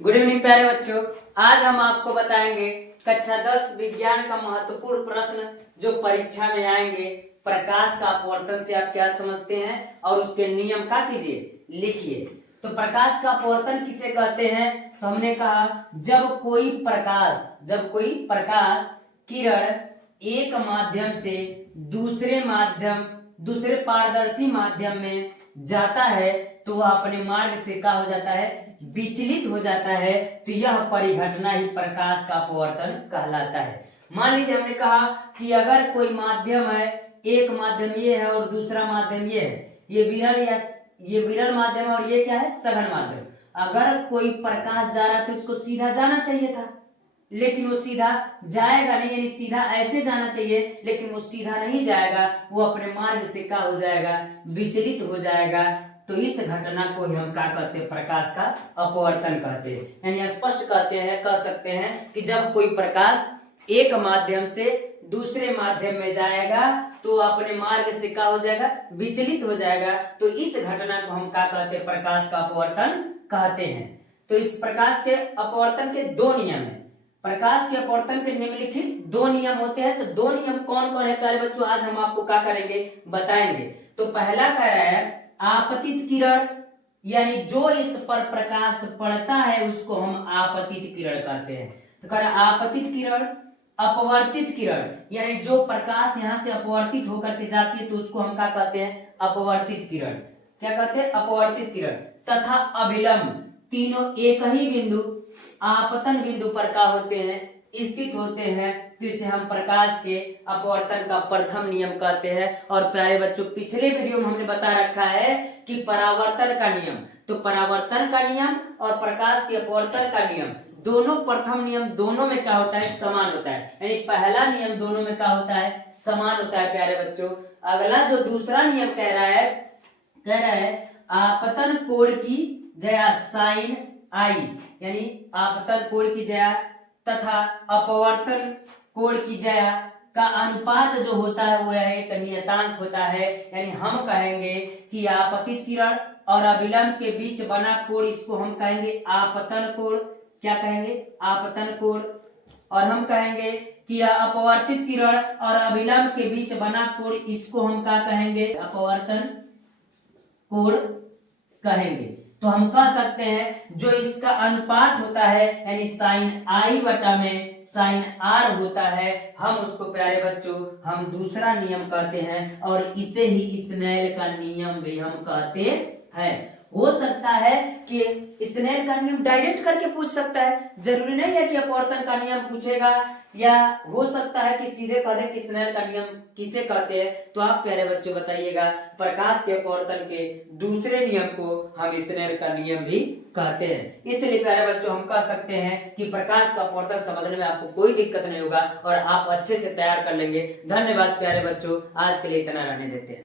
Good evening प्यारे बच्चों। आज हम आपको बताएंगे कक्षा 10 विज्ञान का महत्वपूर्ण प्रश्न जो परीक्षा में आएंगे। प्रकाश का अपवर्तन से आप क्या समझते हैं और उसके नियम का कीजिए, लिखिए। तो प्रकाश का अपवर्तन किसे कहते हैं? तो हमने कहा जब कोई प्रकाश किरण एक माध्यम से दूसरे पारदर्शी माध्यम में जाता है तो वह अपने मार्ग से क्या हो जाता है, विचलित हो जाता है। तो यह परिघटना ही प्रकाश का अपवर्तन कहलाता है। मान लीजिए हमने कहा कि अगर कोई माध्यम है, एक माध्यम ये है और दूसरा माध्यम ये है, ये विरल माध्यम और ये क्या है, सघन माध्यम। अगर कोई प्रकाश जा रहा तो इसको सीधा जाना चाहिए था, लेकिन वो सीधा जाएगा नहीं, यानी सीधा ऐसे जाना चाहिए, लेकिन वो सीधा नहीं जाएगा, वो अपने मार्ग से क्या हो जाएगा, विचलित हो जाएगा। तो इस घटना को हम क्या कहते हैं, प्रकाश का अपवर्तन कहते हैं। यानी स्पष्ट कह सकते हैं कि जब कोई प्रकाश एक माध्यम से दूसरे माध्यम में जाएगा तो अपने मार्ग से क्या हो जाएगा, विचलित हो जाएगा। तो इस घटना को हम क्या कहते हैं, प्रकाश का अपवर्तन कहते हैं। तो इस प्रकाश के अपवर्तन के दो नियम है। प्रकाश के अपवर्तन के निम्नलिखित दो नियम होते हैं। तो दो नियम कौन कौन है प्यारे बच्चों, आज हम आपको क्या करेंगे, बताएंगे। तो पहला कह रहा है आपतित किरण, यानी जो इस पर प्रकाश पड़ता है उसको हम आपतित किरण कहते हैं। तो कह रहा आपतित किरण, अपवर्तित किरण, यानी जो प्रकाश यहाँ से अपवर्तित होकर के जाती है तो उसको हम क्या कहते हैं, अपवर्तित किरण। क्या कहते हैं, अपवर्तित किरण। तथा अभिलंब, तीनों एक ही बिंदु आपतन बिंदु पर क्या होते हैं, स्थित होते हैं। जिसे हम प्रकाश के अपवर्तन का प्रथम नियम कहते हैं। और प्यारे बच्चों, पिछले वीडियो में हमने बता रखा है कि परावर्तन का नियम, तो परावर्तन का नियम और प्रकाश के अपवर्तन का नियम दोनों, प्रथम नियम दोनों में क्या होता है, समान होता है। यानी पहला नियम दोनों में क्या होता है, समान होता है प्यारे बच्चों। अगला जो दूसरा नियम कह रहा है आपतन कोण की जया साइन आई, यानी आपतन कोण की जया तथा अपवर्तन कोण की जया का अनुपात जो होता है वो एक नियतांक होता है। यानी हम कहेंगे कि आपतित किरण और अभिलंब के बीच बना कोण, इसको हम कहेंगे आपतन कोण। क्या कहेंगे, आपतन कोण। और हम कहेंगे कि अपवर्तित किरण और अभिलंब के बीच बना कोण, इसको हम क्या कहेंगे, अपवर्तन कोण कहेंगे। तो हम कह सकते हैं जो इसका अनुपात होता है, यानी साइन आई बटा में साइन आर होता है, हम उसको प्यारे बच्चों हम दूसरा नियम कहते हैं। और इसे ही स्नेल का नियम भी हम कहते हैं। हो सकता है कि स्नेल का नियम डायरेक्ट करके पूछ सकता है, जरूरी नहीं है कि अपवर्तन का नियम पूछेगा, या हो सकता है कि सीधे कह दे कि स्नेल का नियम किसे कहते हैं। तो आप प्यारे बच्चों बताइएगा, प्रकाश के अपवर्तन के दूसरे नियम को हम स्नेल का नियम भी कहते हैं। इसलिए प्यारे बच्चों हम कह सकते हैं कि प्रकाश का अपवर्तन समझने में आपको कोई दिक्कत नहीं होगा और आप अच्छे से तैयार कर लेंगे। धन्यवाद प्यारे बच्चों, आज के लिए इतना रहने देते हैं।